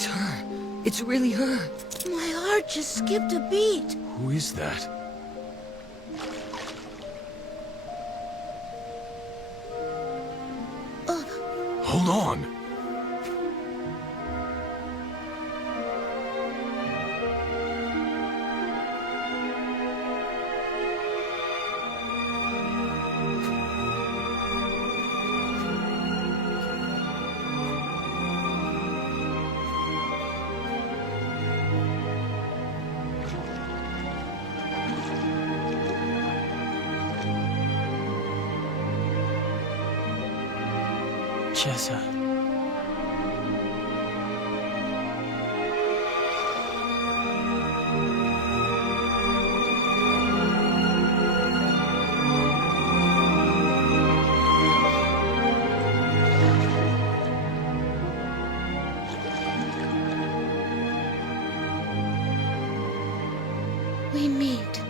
It's her. It's really her. My heart just skipped a beat. Who is that? Hold on! Cheza. We meet.